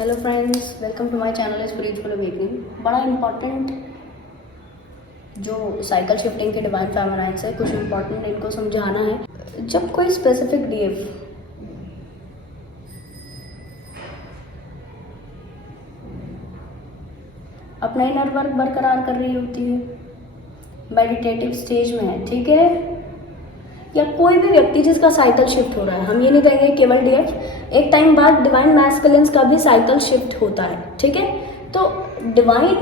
Hello friends, welcome to my channel spiritual awakening. बड़ा important जो cycle shifting के divine feminines है, कुछ इम्पॉर्टेंट इनको समझाना है। जब कोई स्पेसिफिक डीएफ अपना इनर वर्क बरकरार कर रही होती है, मेडिटेटिव स्टेज में है, ठीक है, या कोई भी व्यक्ति जिसका साइकिल शिफ्ट हो रहा है, हम ये नहीं कहेंगे केवल डीएफ, एक टाइम बाद डिवाइन मैस्कुलिन्स का भी साइकिल शिफ्ट होता है, ठीक है। तो डिवाइन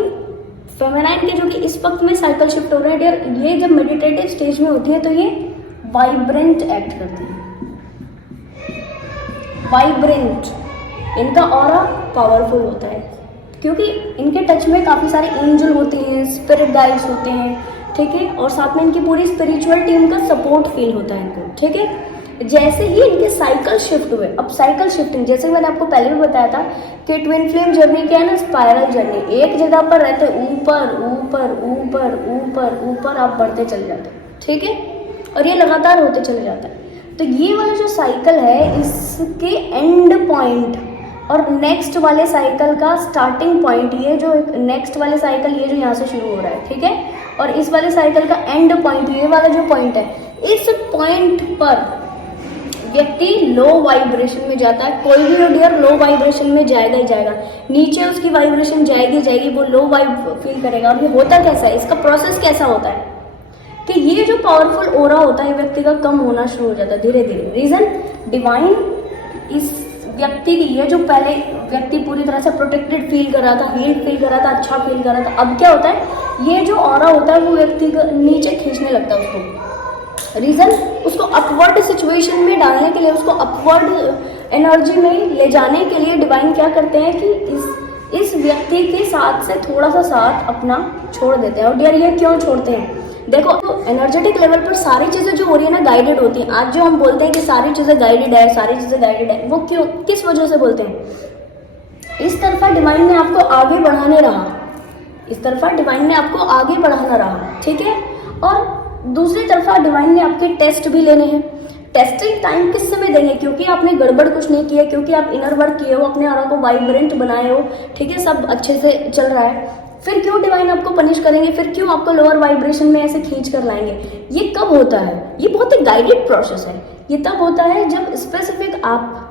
फेमिनाइन के जो कि इस वक्त में साइकिल शिफ्ट हो रहे हैं डियर, ये जब मेडिटेटिव स्टेज में होती है तो ये वाइब्रेंट एक्ट करती है, वाइब्रेंट, इनका ऑरा पावरफुल होता है क्योंकि इनके टच में काफ़ी सारे एंजल होते हैं, स्पिरिट गाइड्स होते हैं, ठीक है, और साथ में इनकी पूरी स्पिरिचुअल टीम का सपोर्ट फील होता है इनको, ठीक है। जैसे ही इनके साइकिल शिफ्ट हुए, अब साइकिल शिफ्टिंग जैसे मैंने आपको पहले भी बताया था कि ट्विन फ्लेम जर्नी क्या है ना, स्पाइरल जर्नी, एक जगह पर रहते ऊपर ऊपर ऊपर ऊपर ऊपर आप बढ़ते चले जाते हैं, ठीक है, और ये लगातार होते चले जाता है। तो ये वाला जो साइकिल है इसके एंड पॉइंट और नेक्स्ट वाले साइकिल का स्टार्टिंग पॉइंट, ये जो नेक्स्ट वाले साइकिल ये जो यहाँ से शुरू हो रहा है, ठीक है, और इस वाले साइकिल का एंड पॉइंट ये वाला जो पॉइंट है, इस पॉइंट पर व्यक्ति लो वाइब्रेशन में जाता है। कोई भी डियर लो वाइब्रेशन में जाएगा ही जाएगा, नीचे उसकी वाइब्रेशन जाएगी जाएगी, वो लो वाइब फील करेगा। और ये होता कैसा है, इसका प्रोसेस कैसा होता है कि ये जो पावरफुल ओरा होता है व्यक्ति का कम होना शुरू हो जाता है धीरे धीरे। रीजन, डिवाइन इस व्यक्ति की, ये जो पहले व्यक्ति पूरी तरह से प्रोटेक्टेड फील कर रहा था, हील्ड फील कर रहा था, अच्छा फील कर रहा था, अब क्या होता है, ये जो ऑरा होता है वो व्यक्ति को नीचे खींचने लगता है उसको। रीजन, उसको अपवर्ड सिचुएशन में डालने के लिए, उसको अपवर्ड एनर्जी में ले जाने के लिए डिवाइन क्या करते हैं कि इस व्यक्ति के साथ से थोड़ा सा साथ अपना छोड़ देते हैं। और डियर ये क्यों छोड़ते हैं, देखो तो एनर्जेटिक लेवल पर सारी चीज़ें जो हो रही है ना गाइडेड होती हैं। आज जो हम बोलते हैं कि सारी चीज़ें गाइडेड है, सारी चीज़ें गाइडेड है, वो क्यों, किस वजह से बोलते हैं, इस तरफा डिवाइन ने आपको आगे बढ़ाने रहा, इस तरफा डिवाइन ने आपको आगे बढ़ाना रहा, ठीक है। और दूसरी तरफा डिवाइन ने आपके टेस्ट भी लेने हैं। टेस्टिंग टाइम किस समय देंगे, क्योंकि आपने गड़बड़ कुछ नहीं किया, क्योंकि आप इनर वर्क किए हो, अपने ऑरा को वाइब्रेंट बनाए हो, ठीक है, सब अच्छे से चल रहा है, फिर क्यों डिवाइन आपको पनिश करेंगे, फिर क्यों आपको लोअर वाइब्रेशन में ऐसे खींच कर लाएंगे। ये कब होता है, ये बहुत ही गाइडेड प्रोसेस है। ये तब होता है जब स्पेसिफिक आप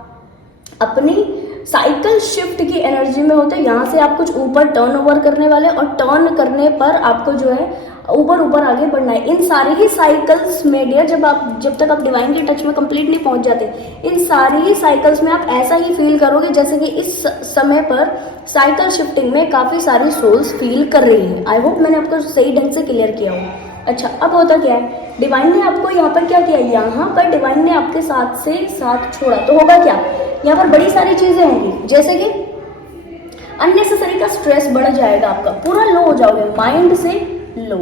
अपनी साइकिल शिफ्ट की एनर्जी में होते हैं। यहाँ से आप कुछ ऊपर टर्न ओवर करने वाले, और टर्न करने पर आपको जो है ऊपर ऊपर आगे बढ़ना है। इन सारी ही साइकिल्स में डियर, जब तक आप डिवाइन के टच में कंप्लीट नहीं पहुंच जाते, इन सारी ही साइकिल्स में आप ऐसा ही फील करोगे जैसे कि इस समय पर साइकिल शिफ्टिंग में काफी सारी सोल्स फील कर रही है। आई होप मैंने आपको सही ढंग से क्लियर किया हो। अच्छा, अब होता क्या है, डिवाइन ने आपको यहाँ पर क्या किया, यहाँ पर डिवाइन ने आपके साथ से साथ छोड़ा, तो होगा क्या, यहाँ पर बड़ी सारी चीजें होंगी, जैसे कि अननेसेसरी का स्ट्रेस बढ़ जाएगा, आपका पूरा लो हो जाओगे, माइंड से लो,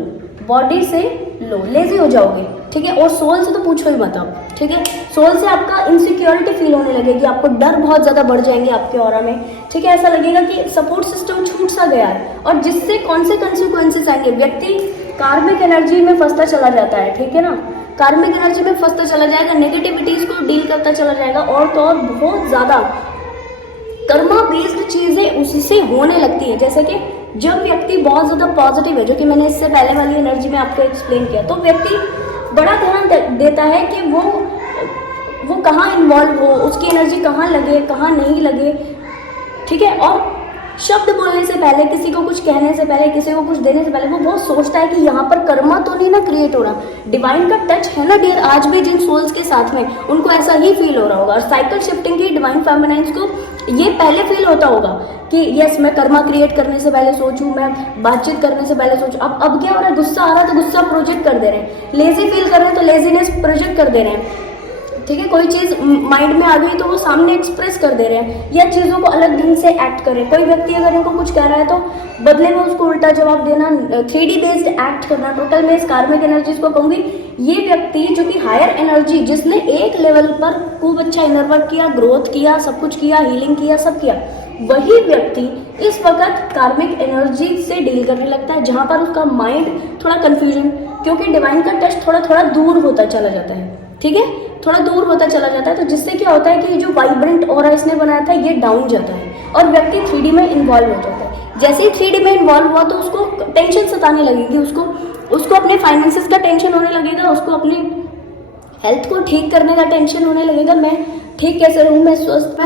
बॉडी से लो, लेजी हो जाओगे, ठीक है, और सोल से तो पूछो ही मत आप, ठीक है। सोल से आपका इनसिक्योरिटी फील होने लगेगी, आपको डर बहुत ज्यादा बढ़ जाएंगे आपके ऑरा में, ठीक है। ऐसा लगेगा कि सपोर्ट सिस्टम छूट सा गया है, और जिससे कौन से कॉन्सिक्वेंसेस आएंगे, व्यक्ति कार्मिक एनर्जी में फंसता चला जाता है, ठीक है ना, कार्मिक एनर्जी में फंसता चला जाएगा, नेगेटिविटीज को डील करता चला जाएगा, और तो और बहुत ज्यादा कर्मा बेस्ड चीजें उससे होने लगती है। जैसे कि जब व्यक्ति बहुत ज्यादा पॉजिटिव है, जो कि मैंने इससे पहले वाली एनर्जी में आपको एक्सप्लेन किया, तो व्यक्ति बड़ा ध्यान देता है कि वो कहाँ इन्वॉल्व हो, उसकी एनर्जी कहाँ लगे, कहाँ नहीं लगे, ठीक है। और शब्द बोलने से पहले, किसी को कुछ कहने से पहले, किसी को कुछ देने से पहले वो बहुत सोचता है कि यहाँ पर कर्मा तो नहीं ना क्रिएट हो रहा। डिवाइन का टच है ना डियर, आज भी जिन सोल्स के साथ में उनको ऐसा ही फील हो रहा होगा। और साइकिल शिफ्टिंग की डिवाइन फेमिनाइन्स को ये पहले फील होता होगा कि यस, मैं कर्मा क्रिएट करने से पहले सोचूं, मैं बातचीत करने से पहले सोचूं। अब क्या हो रहा है, गुस्सा आ रहा है तो गुस्सा प्रोजेक्ट कर दे रहे हैं, लेजी फील कर रहे हैं तो लेजीनेस प्रोजेक्ट कर दे रहे हैं, ठीक है। कोई चीज माइंड में आ गई तो वो सामने एक्सप्रेस कर दे रहे हैं, या चीजों को अलग ढंग से एक्ट करें। कोई व्यक्ति अगर इनको कुछ कह रहा है तो बदले में उसको उल्टा जवाब देना, 3D बेस्ड एक्ट करना। टोटल में इस कार्मिक एनर्जीज को कहूंगी, ये व्यक्ति जो कि हायर एनर्जी, जिसने एक लेवल पर खूब अच्छा इनर वर्क किया, ग्रोथ किया, सब कुछ किया, हीलिंग किया, सब किया, वही व्यक्ति इस वक्त कार्मिक एनर्जी से डील करने लगता है, जहां पर उसका माइंड थोड़ा कंफ्यूजन, क्योंकि डिवाइन का टच थोड़ा थोड़ा दूर होता चला जाता है, ठीक है, थोड़ा दूर होता चला जाता है। तो जिससे क्या होता है कि जो वाइब्रेंट ऑरा इसने बनाया था ये डाउन जाता है, और व्यक्ति 3D में इन्वॉल्व हो जाता है। जैसे ही 3D में इन्वॉल्व हुआ तो उसको टेंशन सताने लगेगी, उसको अपने फाइनेंसेस का टेंशन होने लगेगा, उसको अपनी हेल्थ को ठीक करने का टेंशन होने लगेगा। मैं ठीक कैसे रहूँ, मैं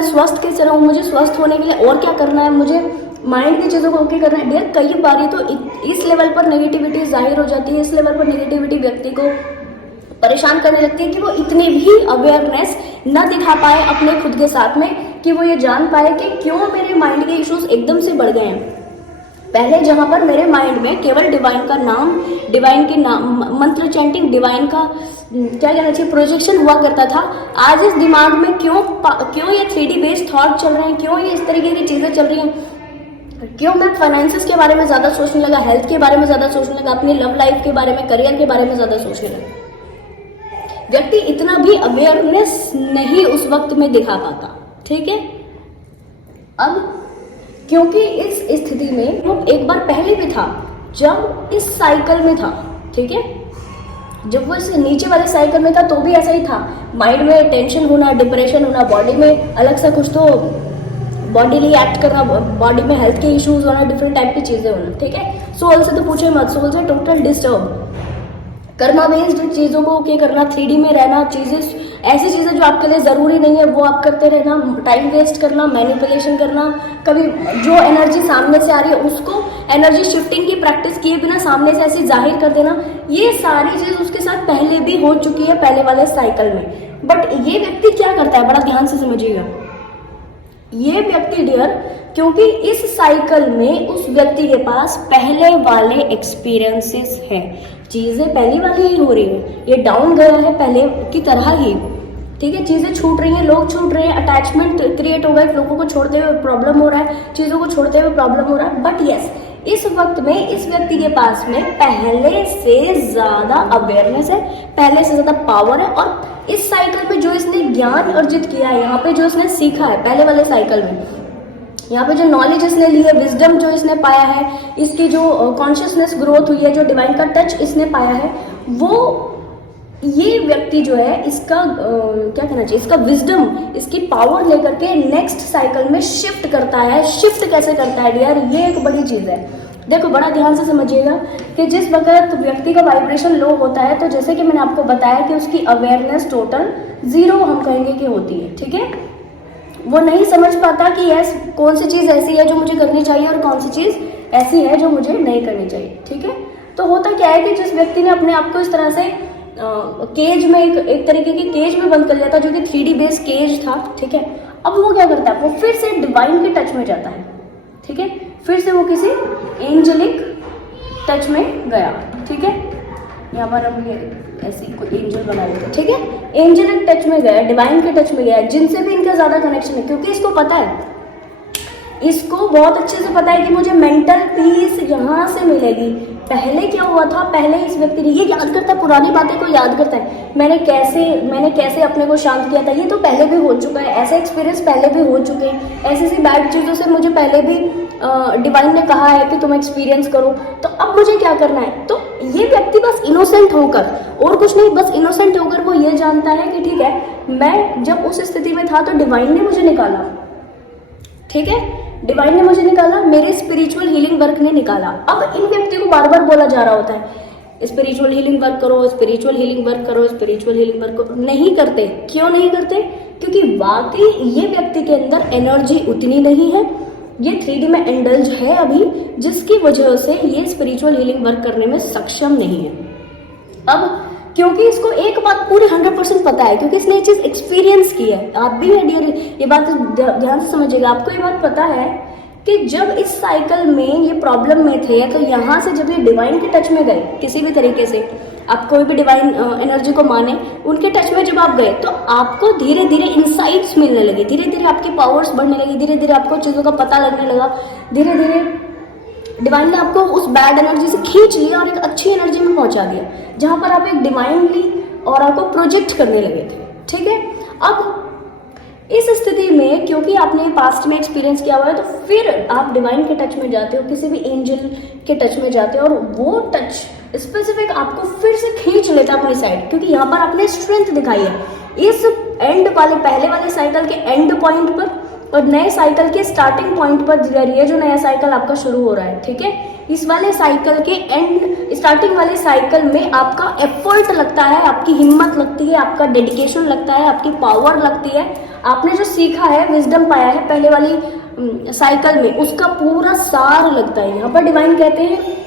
स्वस्थ कैसे रहूँ, मुझे स्वस्थ होने के लिए और क्या करना है, मुझे माइंड की चीज़ों को ओके करना है। डियर, कई बार तो इस लेवल पर नेगेटिविटी जाहिर हो जाती है, इस लेवल पर नेगेटिविटी व्यक्ति को परेशान करने लगती है कि वो इतनी भी अवेयरनेस न दिखा पाए अपने खुद के साथ में, कि वो ये जान पाए कि क्यों मेरे माइंड के इश्यूज एकदम से बढ़ गए हैं। पहले जहाँ पर मेरे माइंड में केवल डिवाइन का नाम, डिवाइन के नाम, मंत्र चैंटिंग, डिवाइन का क्या कहना चाहिए, प्रोजेक्शन हुआ करता था, आज इस दिमाग में क्यों ये 3D बेस्ड थॉट चल रहे हैं, क्यों ये इस तरीके की चीज़ें चल रही हैं, क्यों मैं फाइनेंसेस के बारे में ज़्यादा सोचने लगा, हेल्थ के बारे में ज़्यादा सोचने लगा, अपनी लव लाइफ के बारे में, करियर के बारे में ज़्यादा सोचने लगा। व्यक्ति इतना भी अवेयरनेस नहीं उस वक्त में दिखा पाता, ठीक है। अब क्योंकि इस स्थिति में वो एक बार पहले भी था, जब इस साइकिल में था, ठीक है, जब वो इस नीचे वाले साइकिल में था तो भी ऐसा ही था, माइंड में टेंशन होना, डिप्रेशन होना, बॉडी में अलग सा कुछ तो बॉडी रिएक्ट करना, बॉडी में हेल्थ के इश्यूज होना, डिफरेंट टाइप की चीजें होना, ठीक है। सोल से तो पूछे मत, सोल से टोटल डिस्टर्ब, कर्मा बेस्ड चीज़ों को ओके करना, 3D में रहना, चीज़ें ऐसी चीज़ें जो आपके लिए ज़रूरी नहीं है वो आप करते रहना, टाइम वेस्ट करना, मैनिपुलेशन करना, कभी जो एनर्जी सामने से आ रही है उसको एनर्जी शिफ्टिंग की प्रैक्टिस किए बिना सामने से ऐसे जाहिर कर देना, ये सारी चीज़ उसके साथ पहले भी हो चुकी है पहले वाले साइकिल में। बट ये व्यक्ति क्या करता है, बड़ा ध्यान से समझिएगा, ये व्यक्ति डियर, क्योंकि इस साइकिल में उस व्यक्ति के पास पहले वाले एक्सपीरियंसेस हैं, चीजें पहली वाली ही हो रही है, ये डाउन गया है पहले की तरह ही, ठीक है, चीजें छूट रही हैं, लोग छूट रहे हैं, अटैचमेंट क्रिएट हो गए, लोगों को छोड़ते हुए प्रॉब्लम हो रहा है, चीजों को छोड़ते हुए प्रॉब्लम हो रहा है। बट यस, इस वक्त में इस व्यक्ति के पास में पहले से ज्यादा अवेयरनेस है, पहले से ज्यादा पावर है, और इस साइकिल में जो इसने ज्ञान अर्जित किया है, यहाँ पे जो इसने सीखा है पहले वाले साइकिल में, यहाँ पे जो नॉलेज इसने ली है, विजडम जो इसने पाया है, इसकी जो कॉन्शियसनेस ग्रोथ हुई है, जो डिवाइन का टच इसने पाया है, वो ये व्यक्ति जो है इसका क्या कहना चाहिए, इसका विजडम, इसकी पावर लेकर के नेक्स्ट साइकिल में शिफ्ट करता है। शिफ्ट कैसे करता है यार, ये एक बड़ी चीज़ है। देखो, बड़ा ध्यान से समझिएगा कि जिस वक्त व्यक्ति का वाइब्रेशन लो होता है, तो जैसे कि मैंने आपको बताया कि उसकी अवेयरनेस टोटल 0 हम कहेंगे कि होती है, ठीक है। वो नहीं समझ पाता कि यस, कौन सी चीज़ ऐसी है जो मुझे करनी चाहिए और कौन सी चीज़ ऐसी है जो मुझे नहीं करनी चाहिए, ठीक है। तो होता क्या है कि जिस व्यक्ति ने अपने आप को इस तरह से केज में, एक तरीके की केज में बंद कर लिया था, जो कि 3D बेस्ड केज था, ठीक है, अब वो क्या करता है, वो फिर से डिवाइन के टच में जाता है, ठीक है, फिर से वो किसी एंजेलिक टच में गया, ठीक है। यहाँ पर हम ये ऐसे कोई एंजल बना लेते, ठीक है, एंजेलिक टच में गया, डिवाइन के टच में गया, जिनसे भी इनका ज्यादा कनेक्शन है, क्योंकि इसको पता है, इसको बहुत अच्छे से पता है कि मुझे मेंटल पीस यहाँ से मिलेगी। पहले क्या हुआ था, पहले इस व्यक्ति ने ये याद करता है, पुरानी बातें को याद करता है, मैंने कैसे अपने को शांत किया था, ये तो पहले भी हो चुका है, ऐसे एक्सपीरियंस पहले भी हो चुके हैं, ऐसी बैड चीज़ों से मुझे पहले भी डिवाइन ने कहा है कि तुम एक्सपीरियंस करो, तो अब मुझे क्या करना है। तो ये व्यक्ति बस इनोसेंट होकर, और कुछ नहीं, बस इनोसेंट होकर वो ये जानता है कि ठीक है, मैं जब उस स्थिति में था तो डिवाइन ने मुझे निकाला, ठीक है, डिवाइन ने मुझे निकाला, मेरे स्पिरिचुअल हीलिंग वर्क ने निकाला। अब इन व्यक्ति को बार बार बोला जा रहा होता है, स्पिरिचुअल हीलिंग वर्क करो, स्पिरिचुअल हीलिंग वर्क करो, स्पिरिचुअल हीलिंग वर्क करो, नहीं करते। क्यों नहीं करते? क्योंकि वाकई ये व्यक्ति के अंदर एनर्जी उतनी नहीं है, ये 3D में इंडल्ज है अभी, जिसकी वजह से ये स्पिरिचुअल हीलिंग वर्क करने में सक्षम नहीं है। अब क्योंकि इसको एक बात पूरी 100% पता है, क्योंकि इसने ये चीज एक्सपीरियंस की है, आप भी है डियर, ये बात ध्यान से समझिएगा। आपको ये बात पता है कि जब इस साइकिल में ये प्रॉब्लम में थे, तो यहाँ से जब ये डिवाइन के टच में गए, किसी भी तरीके से आप कोई भी डिवाइन एनर्जी को माने, उनके टच में जब आप गए, तो आपको धीरे धीरे इंसाइट्स मिलने लगे, धीरे धीरे आपकी पावर्स बढ़ने लगी, धीरे धीरे आपको चीज़ों का पता लगने लगा, धीरे धीरे डिवाइन ने आपको उस बैड एनर्जी से खींच लिया और एक अच्छी एनर्जी में पहुंचा दिया, जहां पर आप एक डिवाइनली और आपको प्रोजेक्ट करने लगे थे, ठीक है। अब इस स्थिति में क्योंकि आपने पास्ट में एक्सपीरियंस किया हुआ है, तो फिर आप डिवाइन के टच में जाते हो, किसी भी एंजल के टच में जाते हो, और वो टच स्पेसिफिक आपको फिर से खींच लेता है अपनी साइड, क्योंकि यहाँ पर आपने स्ट्रेंथ दिखाई है। इस एंड वाले, पहले वाले साइकिल के एंड पॉइंट पर और नए साइकिल के स्टार्टिंग पॉइंट पर ये जो नया साइकिल आपका शुरू हो रहा है, ठीक है, इस वाले साइकिल के एंड स्टार्टिंग वाले साइकिल में आपका एफर्ट लगता है, आपकी हिम्मत लगती है, आपका डेडिकेशन लगता है, आपकी पावर लगती है, आपने जो सीखा है, विजडम पाया है पहले वाली साइकिल में, उसका पूरा सार लगता है। यहाँ पर डिवाइन कहते हैं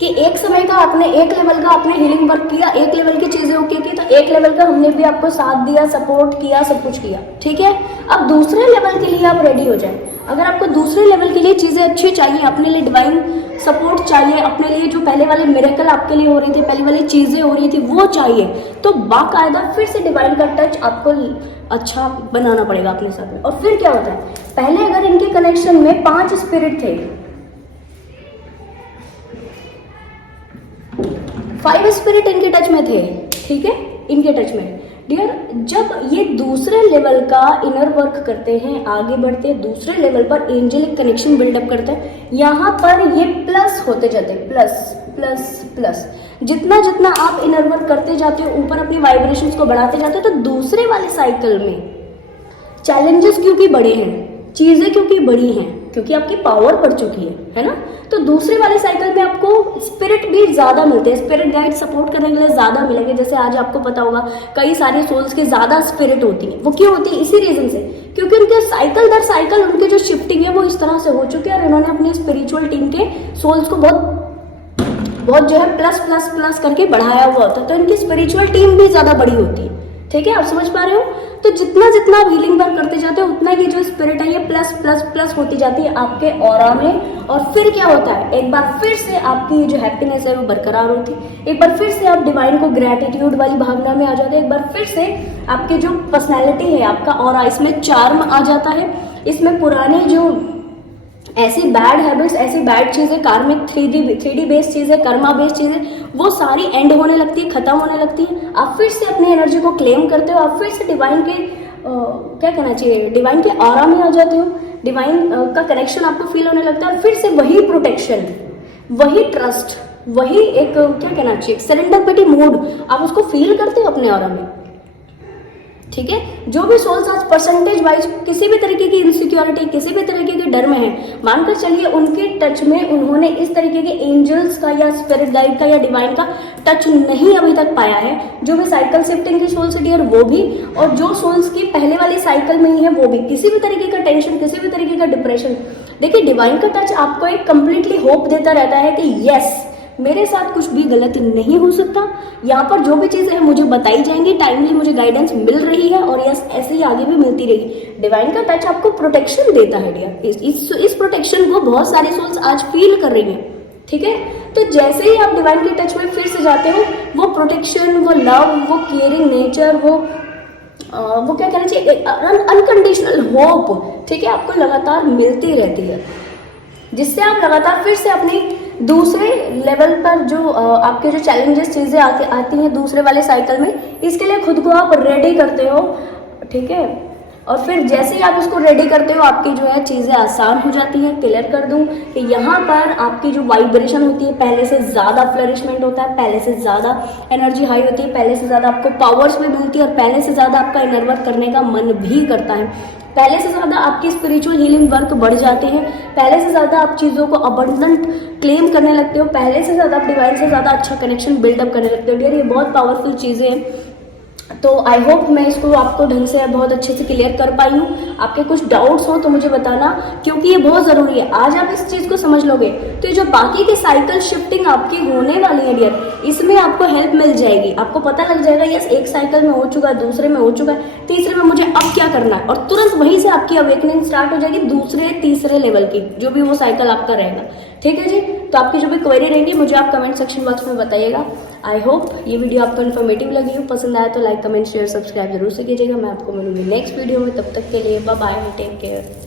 कि एक समय का आपने एक लेवल का आपने हीलिंग वर्क किया, एक लेवल की चीजें ओके की, तो एक लेवल का हमने भी आपको साथ दिया, सपोर्ट किया, सब कुछ किया, ठीक है। अब दूसरे लेवल के लिए आप रेडी हो जाए। अगर आपको दूसरे लेवल के लिए चीजें अच्छी चाहिए, अपने लिए डिवाइन सपोर्ट चाहिए, अपने लिए जो पहले वाले मिरेकल आपके लिए हो रही थी, पहले वाली चीजें हो रही थी वो चाहिए, तो बाकायदा फिर से डिवाइन का टच आपको अच्छा बनाना पड़ेगा अपने साथ में। और फिर क्या होता है, पहले अगर इनके कनेक्शन में 5 स्पिरिट थे, 5 स्पिरिट इनके टच में थे, ठीक है, इनके टच में डियर, जब ये दूसरे लेवल का इनर वर्क करते हैं, आगे बढ़ते हैं, दूसरे लेवल पर एंजेलिक कनेक्शन बिल्डअप करते हैं, यहाँ पर ये प्लस होते जाते हैं, प्लस प्लस प्लस। जितना जितना आप इनर वर्क करते जाते हो, ऊपर अपनी वाइब्रेशंस को बढ़ाते जाते हो, तो दूसरे वाले साइकिल में चैलेंजेस क्योंकि बड़े हैं, चीजें क्योंकि बड़ी हैं, क्योंकि आपकी पावर बढ़ चुकी है ना, तो दूसरे वाले साइकिल में आपको स्पिरिट भी ज्यादा मिलते हैं, स्पिरिट गाइड सपोर्ट करने के लिए ज्यादा मिलेंगे। जैसे आज आपको पता होगा कई सारे सोल्स के ज्यादा स्पिरिट होती है, वो क्यों होती है, इसी रीजन से, क्योंकि उनके साइकिल दर साइकिल उनके जो शिफ्टिंग है वो इस तरह से हो चुकी है, और इन्होंने अपनी स्पिरिचुअल टीम के सोल्स को बहुत जो है प्लस प्लस प्लस करके बढ़ाया हुआ होता है, तो इनकी स्पिरिचुअल टीम भी ज्यादा बड़ी होती है, ठीक है, आप समझ पा रहे हो। तो जितना जितना आप हीलिंग वर्क करते जाते हो, उतना ही जो स्पिरिट है ये प्लस प्लस प्लस होती जाती है आपके ऑरा में। और फिर क्या होता है, एक बार फिर से आपकी जो हैप्पीनेस है वो बरकरार होती है, एक बार फिर से आप डिवाइन को ग्रेटिट्यूड वाली भावना में आ जाते हैं, एक बार फिर से आपकी जो पर्सनैलिटी है, आपका ऑरा, इसमें चार्म आ जाता है, इसमें पुराने जो ऐसी बैड हैबिट्स, ऐसी बैड चीजें, कार्मिक 3D बेस्ड चीजें, कर्मा बेस्ड चीजें, वो सारी एंड होने लगती है, खत्म होने लगती है। आप फिर से अपनी एनर्जी को क्लेम करते हो, आप फिर से डिवाइन के क्या कहना चाहिए, डिवाइन के ऑरा में आ जाते हो, डिवाइन का कनेक्शन आपको फील होने लगता है, और फिर से वही प्रोटेक्शन, वही ट्रस्ट, वही एक क्या कहना चाहिए, सरेंडरपिटी मूड आप उसको फील करते हो अपने ऑरा में, ठीक है। जो भी सोल्स आज परसेंटेज वाइज किसी भी तरीके की इनसिक्योरिटी, किसी भी तरीके के डर में है, मानकर चलिए उनके टच में उन्होंने इस तरीके के एंजल्स का या स्पिरिट गाइड का या डिवाइन का टच नहीं अभी तक पाया है, जो भी साइकिल शिफ्टिंग की सोल्स है वो भी, और जो सोल्स की पहले वाली साइकिल में ही है वो भी, किसी भी तरीके का टेंशन, किसी भी तरीके का डिप्रेशन, देखिए डिवाइन का टच आपको एक कंप्लीटली होप देता रहता है कि यस, मेरे साथ कुछ भी गलत नहीं हो सकता, यहाँ पर जो भी चीजें हैं मुझे बताई जाएंगी, टाइमली मुझे गाइडेंस मिल रही है, और यस ऐसे ही आगे भी मिलती रहेगी। डिवाइन का टच आपको प्रोटेक्शन देता है डियर, इस प्रोटेक्शन को बहुत सारे सोल्स आज फील कर रही हैं, ठीक है। तो जैसे ही आप डिवाइन के टच में फिर से जाते हो, वो प्रोटेक्शन, वो लव, वो केयरिंग नेचर, वो क्या कहना चाहिए, अनकंडीशनल होप, ठीक है, आपको लगातार मिलती रहती है, जिससे आप लगातार फिर से अपनी दूसरे लेवल पर जो आपके जो चैलेंजेस चीजें आती हैं दूसरे वाले साइकिल में, इसके लिए खुद को आप रेडी करते हो, ठीक है। और फिर जैसे ही आप उसको रेडी करते हो, आपकी जो है चीज़ें आसान हो जाती हैं। क्लियर कर दूं कि यहाँ पर आपकी जो वाइब्रेशन होती है पहले से ज़्यादा फ्लरिशमेंट होता है, पहले से ज़्यादा एनर्जी हाई होती है, पहले से ज़्यादा आपको पावर्स भी मिलती है, और पहले से ज़्यादा आपका इनर वर्क करने का मन भी करता है, पहले से ज़्यादा आपकी स्पिरिचुअल हीलिंग वर्क बढ़ जाते हैं, पहले से ज़्यादा आप चीज़ों को अबंडेंट क्लेम करने लगते हो, पहले से ज़्यादा आप डिवाइन से ज़्यादा अच्छा कनेक्शन बिल्डअप करने लगते हो। डियर, ये बहुत पावरफुल चीज़ें हैं। तो आई होप मैं इसको आपको ढंग से बहुत अच्छे से क्लियर कर पाई हूँ। आपके कुछ डाउट्स हो तो मुझे बताना, क्योंकि ये बहुत ज़रूरी है। आज आप इस चीज़ को समझ लोगे तो ये जो बाकी की साइकिल शिफ्टिंग आपकी होने वाली है डियर, इसमें आपको हेल्प मिल जाएगी। आपको पता लग जाएगा यस एक साइकिल में हो चुका है, दूसरे में हो चुका है, तीसरे में मुझे अब क्या करना है, और तुरंत वहीं से आपकी अवेकनिंग स्टार्ट हो जाएगी दूसरे तीसरे लेवल की, जो भी वो साइकिल आपका रहेगा। ठीक है जी, तो आपकी जो भी क्वेरी रहेगी मुझे आप कमेंट सेक्शन बॉक्स में बताइएगा। आई होप ये वीडियो आपको इन्फॉर्मेटिव लगी हो, पसंद आया तो लाइक कमेंट शेयर सब्सक्राइब जरूर से कीजिएगा। मैं आपको मिलूंगी नेक्स्ट वीडियो में, तब तक के लिए बाय बाय, टेक केयर।